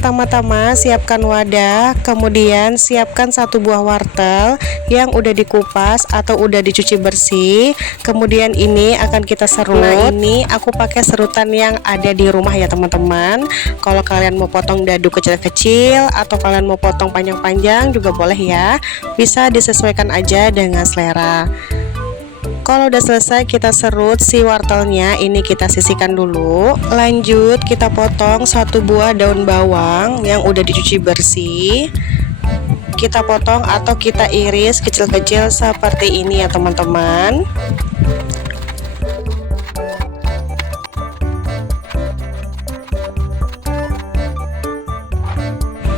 Pertama-tama siapkan wadah, kemudian siapkan 1 buah wortel yang udah dikupas atau udah dicuci bersih. Kemudian ini akan kita serut. Nah, ini aku pakai serutan yang ada di rumah ya teman-teman. Kalau kalian mau potong dadu kecil-kecil atau kalian mau potong panjang-panjang juga boleh ya. Bisa disesuaikan aja dengan selera. Kalau udah selesai kita serut si wortelnya, ini kita sisihkan dulu. Lanjut kita potong 1 buah daun bawang yang udah dicuci bersih. Kita potong atau kita iris kecil-kecil seperti ini ya teman-teman.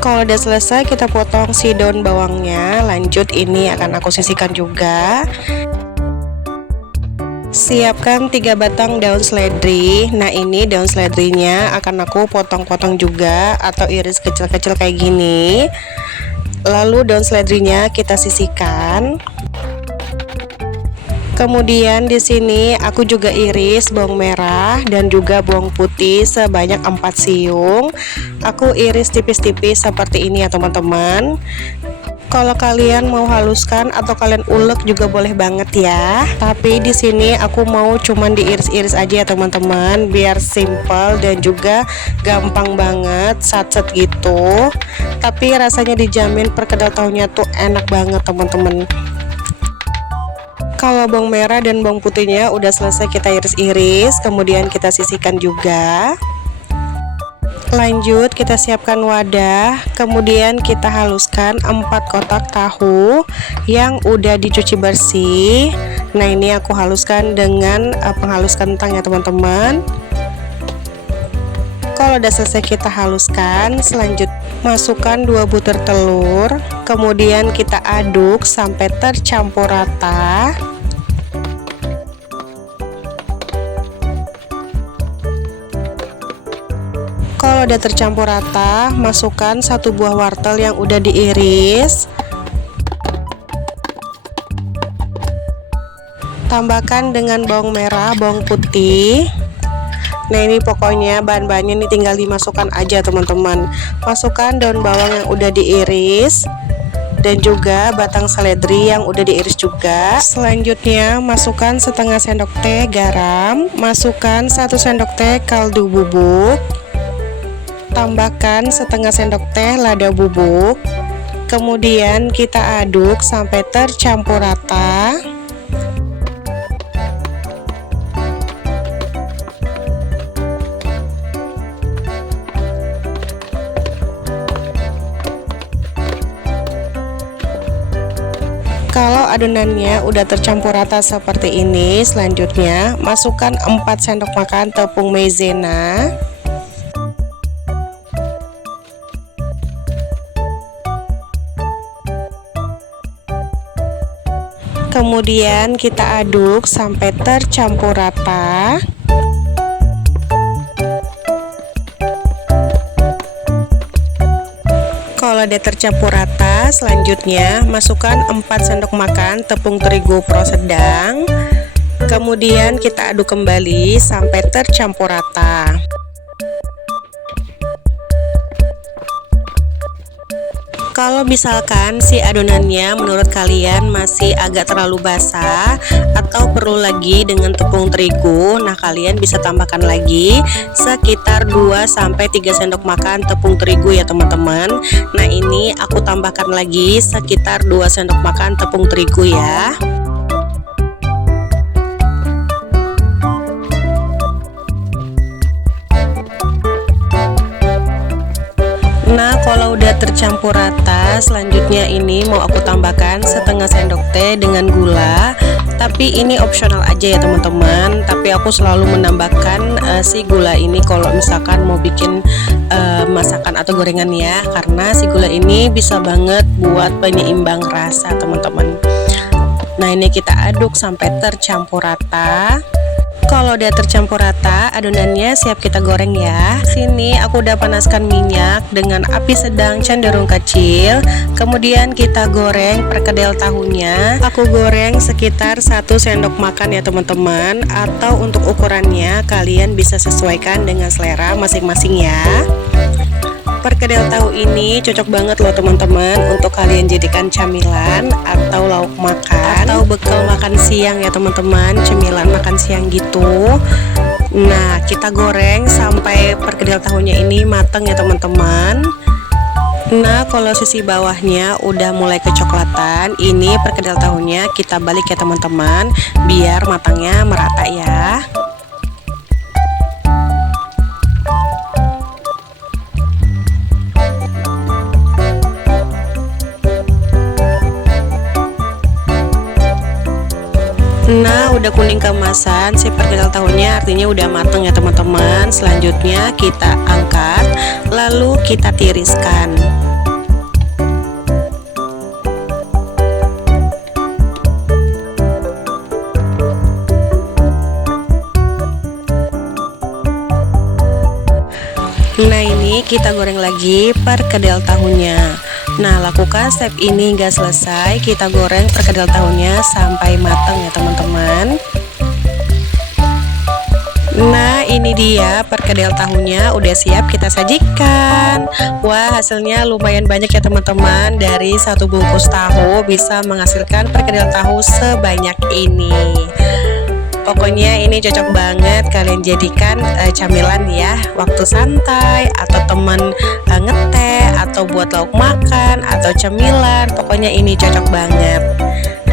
Kalau udah selesai kita potong si daun bawangnya. Lanjut ini akan aku sisihkan juga. Siapkan 3 batang daun seledri. Nah, ini daun seledrinya akan aku potong-potong juga atau iris kecil-kecil kayak gini. Lalu daun seledrinya kita sisihkan. Kemudian di sini aku juga iris bawang merah dan juga bawang putih sebanyak 4 siung. Aku iris tipis-tipis seperti ini ya teman-teman. Kalau kalian mau haluskan atau kalian ulek juga boleh banget ya. Tapi di sini aku mau cuman diiris-iris aja ya teman-teman, biar simple dan juga gampang banget satset gitu. Tapi rasanya dijamin perkedel tahunya tuh enak banget teman-teman. Kalau bawang merah dan bawang putihnya udah selesai kita iris-iris, kemudian kita sisihkan juga. Lanjut kita siapkan wadah, kemudian kita haluskan 4 kotak tahu yang udah dicuci bersih. Nah, ini aku haluskan dengan penghalus kentang ya teman-teman. Kalau udah selesai kita haluskan, selanjutnya masukkan 2 butir telur, kemudian kita aduk sampai tercampur rata. Kalau udah tercampur rata, masukkan 1 buah wortel yang udah diiris. Tambahkan dengan bawang merah, bawang putih. Nah, ini pokoknya bahan-bahannya ini tinggal dimasukkan aja teman-teman. Masukkan daun bawang yang udah diiris dan juga batang seledri yang udah diiris juga. Selanjutnya masukkan setengah sendok teh garam, masukkan 1 sendok teh kaldu bubuk. Tambahkan setengah sendok teh lada bubuk. Kemudian kita aduk sampai tercampur rata. Kalau adonannya udah tercampur rata seperti ini, selanjutnya masukkan 4 sendok makan tepung maizena. Kemudian kita aduk sampai tercampur rata. Kalau udah tercampur rata, selanjutnya masukkan 4 sendok makan tepung terigu pro sedang. Kemudian kita aduk kembali sampai tercampur rata. Kalau misalkan si adonannya menurut kalian masih agak terlalu basah atau perlu lagi dengan tepung terigu, nah kalian bisa tambahkan lagi sekitar 2-3 sendok makan tepung terigu ya teman-teman. Nah, ini aku tambahkan lagi sekitar 2 sendok makan tepung terigu ya. Nah, kalau udah tercampur rata, selanjutnya ini mau aku tambahkan setengah sendok teh dengan gula. Tapi ini opsional aja ya teman-teman. Tapi aku selalu menambahkan si gula ini kalau misalkan mau bikin masakan atau gorengan ya, karena si gula ini bisa banget buat penyeimbang rasa teman-teman. Nah, ini kita aduk sampai tercampur rata. Kalau udah tercampur rata, adonannya siap kita goreng ya. Sini aku udah panaskan minyak dengan api sedang cenderung kecil. Kemudian kita goreng perkedel tahunya. Aku goreng sekitar 1 sendok makan ya teman-teman. Atau untuk ukurannya kalian bisa sesuaikan dengan selera masing-masing ya. Perkedel tahu ini cocok banget loh teman-teman untuk kalian jadikan camilan atau lauk makan atau bekal makan siang ya teman-teman, cemilan makan siang gitu. Nah, kita goreng sampai perkedel tahunya ini matang ya teman-teman. Nah, kalau sisi bawahnya udah mulai kecoklatan, ini perkedel tahunya kita balik ya teman-teman, biar matangnya merata ya. Nah, udah kuning keemasan si perkedel tahunya, artinya udah mateng ya teman-teman. Selanjutnya kita angkat, lalu kita tiriskan. Nah, ini kita goreng lagi perkedel tahunya. Nah, lakukan step ini hingga selesai. Kita goreng perkedel tahunya sampai matang ya teman-teman. Nah, ini dia perkedel tahunya udah siap kita sajikan. Wah, hasilnya lumayan banyak ya teman-teman. Dari satu bungkus tahu bisa menghasilkan perkedel tahu sebanyak ini. Pokoknya ini cocok banget kalian jadikan camilan ya, waktu santai atau teman ngeteh atau buat lauk makan atau cemilan. Pokoknya ini cocok banget.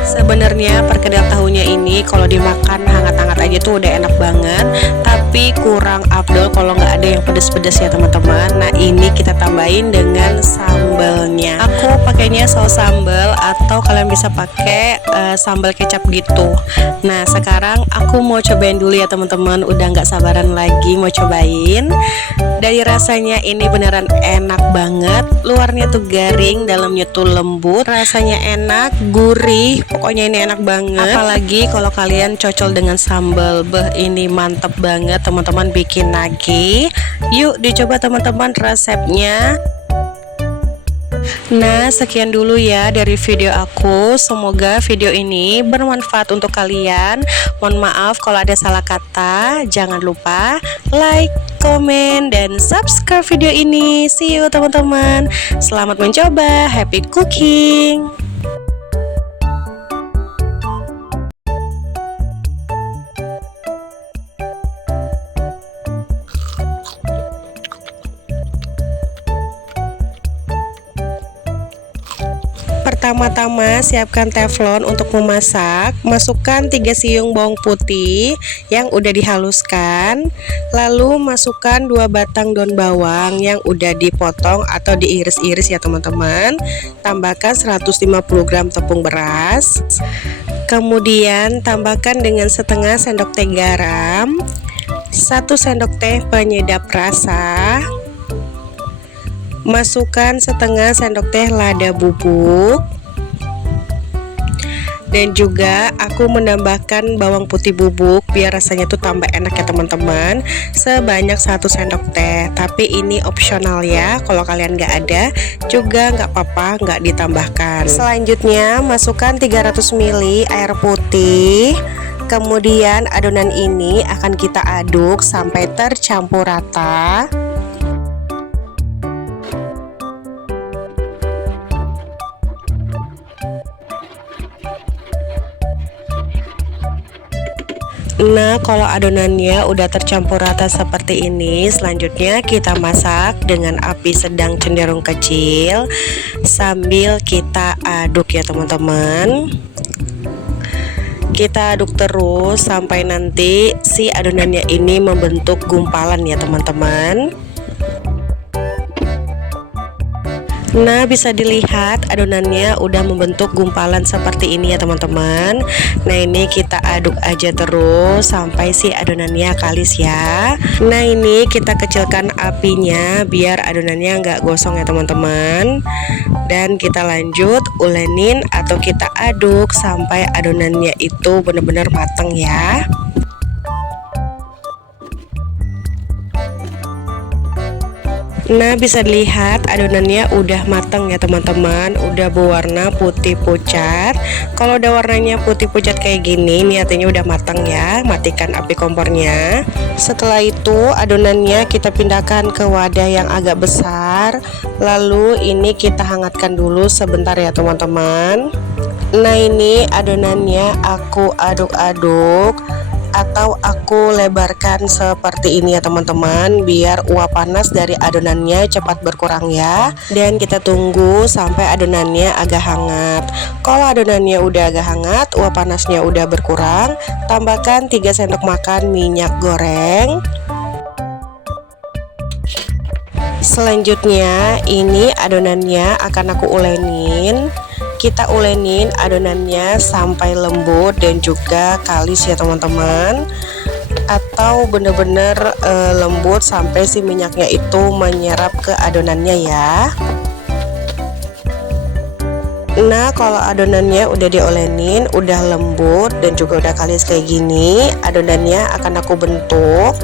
Sebenarnya perkedel tahunya ini kalau dimakan hangat-hangat aja tuh udah enak banget, tapi kurang afdol kalau nggak ada yang pedes-pedes ya teman-teman. Nah, ini kita tambahin dengan sambalnya. Aku pakainya saus sambal atau kalian bisa pakai sambal kecap gitu. Nah, sekarang aku mau cobain dulu ya teman-teman. Udah nggak sabaran lagi mau cobain. Dari rasanya ini beneran enak banget. Luarnya tuh garing, dalamnya tuh lembut. Rasanya enak, gurih. Pokoknya ini enak banget. Apalagi kalau kalian cocol dengan sambal. Beh, ini mantep banget teman-teman, bikin lagi. Yuk dicoba teman-teman resepnya. Nah, sekian dulu ya dari video aku. Semoga video ini bermanfaat untuk kalian. Mohon maaf kalau ada salah kata. Jangan lupa like, komen, dan subscribe video ini. See you teman-teman. Selamat mencoba. Happy cooking. Pertama-tama siapkan teflon untuk memasak. Masukkan 3 siung bawang putih yang udah dihaluskan. Lalu masukkan 2 batang daun bawang yang udah dipotong atau diiris-iris ya teman-teman. Tambahkan 150 gram tepung beras. Kemudian tambahkan dengan setengah sendok teh garam, 1 sendok teh penyedap rasa. Masukkan setengah sendok teh lada bubuk. Dan juga aku menambahkan bawang putih bubuk biar rasanya tuh tambah enak ya teman-teman, sebanyak 1 sendok teh. Tapi ini opsional ya, kalau kalian nggak ada juga nggak apa-apa, nggak ditambahkan. Selanjutnya masukkan 300 ml air putih. Kemudian adonan ini akan kita aduk sampai tercampur rata. Nah, kalau adonannya udah tercampur rata seperti ini, selanjutnya kita masak dengan api sedang cenderung kecil sambil kita aduk ya teman-teman. Kita aduk terus sampai nanti si adonannya ini membentuk gumpalan ya teman-teman. Nah, bisa dilihat adonannya udah membentuk gumpalan seperti ini ya teman-teman. Nah, ini kita aduk aja terus sampai si adonannya kalis ya. Nah, ini kita kecilkan apinya biar adonannya nggak gosong ya teman-teman. Dan kita lanjut ulenin atau kita aduk sampai adonannya itu benar-benar mateng ya. Nah, bisa dilihat adonannya udah matang ya teman-teman, udah berwarna putih pucat. Kalau udah warnanya putih pucat kayak gini, ini artinya udah matang ya. Matikan api kompornya. Setelah itu adonannya kita pindahkan ke wadah yang agak besar. Lalu ini kita hangatkan dulu sebentar ya teman-teman. Nah, ini adonannya aku aduk-aduk atau aku lebarkan seperti ini ya teman-teman, biar uap panas dari adonannya cepat berkurang ya. Dan kita tunggu sampai adonannya agak hangat. Kalau adonannya udah agak hangat, uap panasnya udah berkurang, tambahkan 3 sendok makan minyak goreng. Selanjutnya ini adonannya akan aku ulenin. Kita ulenin adonannya sampai lembut dan juga kalis ya teman-teman, atau bener-bener lembut sampai si minyaknya itu menyerap ke adonannya ya. Nah, kalau adonannya udah diolenin, udah lembut dan juga udah kalis kayak gini, adonannya akan aku bentuk.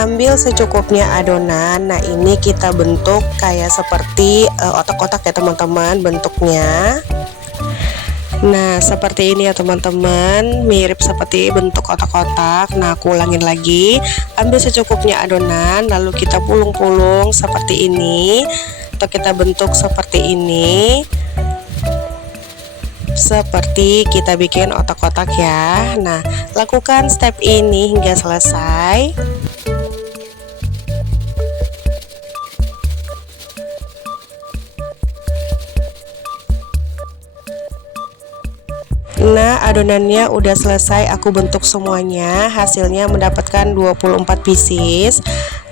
Ambil secukupnya adonan. Nah, ini kita bentuk kayak seperti otak-otak ya teman-teman bentuknya. Nah, seperti ini ya teman-teman, mirip seperti bentuk kotak-kotak. Nah, aku ulangin lagi. Ambil secukupnya adonan, lalu kita pulung-pulung seperti ini, atau kita bentuk seperti ini, seperti kita bikin otak-kotak ya. Nah, lakukan step ini hingga selesai. Nah, adonannya udah selesai aku bentuk semuanya. Hasilnya mendapatkan 24 pieces.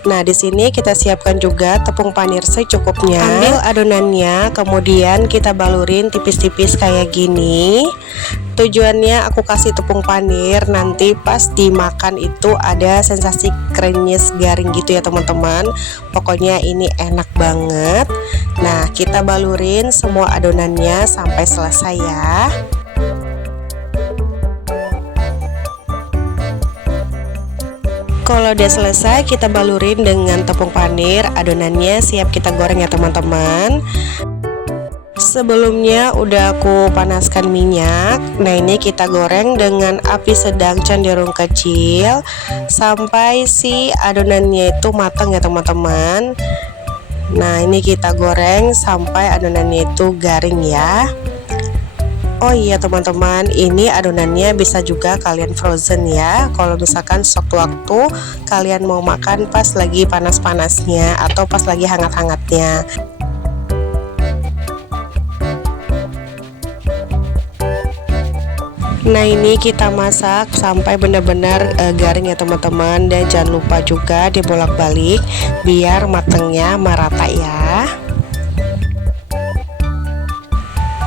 Nah, di sini kita siapkan juga tepung panir secukupnya. Ambil adonannya, kemudian kita balurin tipis-tipis kayak gini. Tujuannya aku kasih tepung panir, nanti pas dimakan itu ada sensasi krenyes garing gitu ya teman-teman. Pokoknya ini enak banget. Nah, kita balurin semua adonannya sampai selesai ya. Kalau udah selesai, kita balurin dengan tepung panir. Adonannya siap kita goreng ya teman-teman. Sebelumnya udah aku panaskan minyak. Nah, ini kita goreng dengan api sedang cenderung kecil sampai si adonannya itu matang ya teman-teman. Nah, ini kita goreng sampai adonannya itu garing ya. Oh iya teman-teman, ini adonannya bisa juga kalian frozen ya. Kalau misalkan sewaktu-waktu kalian mau makan pas lagi panas-panasnya atau pas lagi hangat-hangatnya. Nah, ini kita masak sampai benar-benar garing ya teman-teman. Dan jangan lupa juga dibolak-balik biar matangnya merata ya.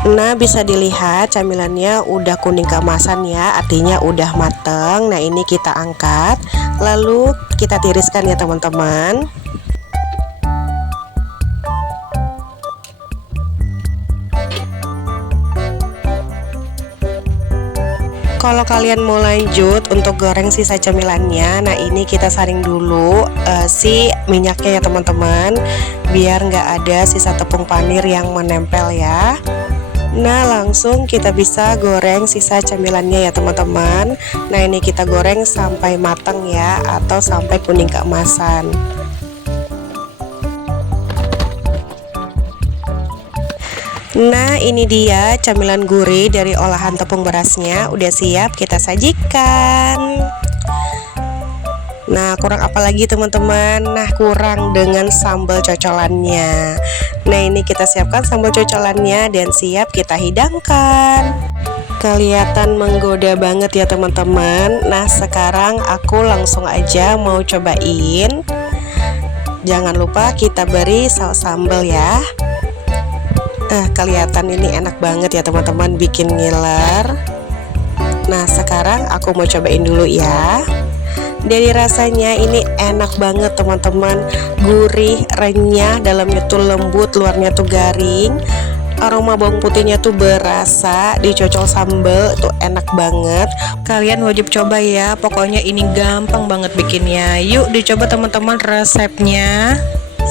Nah, bisa dilihat camilannya udah kuning keemasan ya, artinya udah mateng. Nah, ini kita angkat, lalu kita tiriskan ya teman-teman. Kalau kalian mau lanjut untuk goreng sisa camilannya, nah ini kita saring dulu si minyaknya ya teman-teman, biar nggak ada sisa tepung panir yang menempel ya. Nah, langsung kita bisa goreng sisa camilannya ya teman-teman. Nah, ini kita goreng sampai matang ya, atau sampai kuning keemasan. Nah, ini dia camilan gurih dari olahan tepung berasnya. Udah siap kita sajikan. Nah, kurang apa lagi teman-teman? Nah, kurang dengan sambal cocolannya. Nah, ini kita siapkan sambal cocolannya dan siap kita hidangkan. Kelihatan menggoda banget ya teman-teman. Nah, sekarang aku langsung aja mau cobain. Jangan lupa kita beri saus sambal ya. Kelihatan ini enak banget ya teman-teman, bikin ngiler. Nah, sekarang aku mau cobain dulu ya. Dari rasanya ini enak banget teman-teman, gurih, renyah, dalamnya tuh lembut, luarnya tuh garing. Aroma bawang putihnya tuh berasa, dicocol sambal tuh enak banget. Kalian wajib coba ya, pokoknya ini gampang banget bikinnya. Yuk dicoba teman-teman resepnya.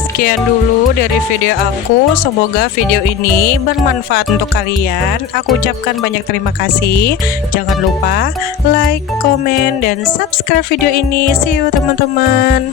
Sekian dulu dari video aku, semoga video ini bermanfaat untuk kalian. Aku ucapkan banyak terima kasih. Jangan lupa like, komen, dan subscribe video ini. See you teman-teman.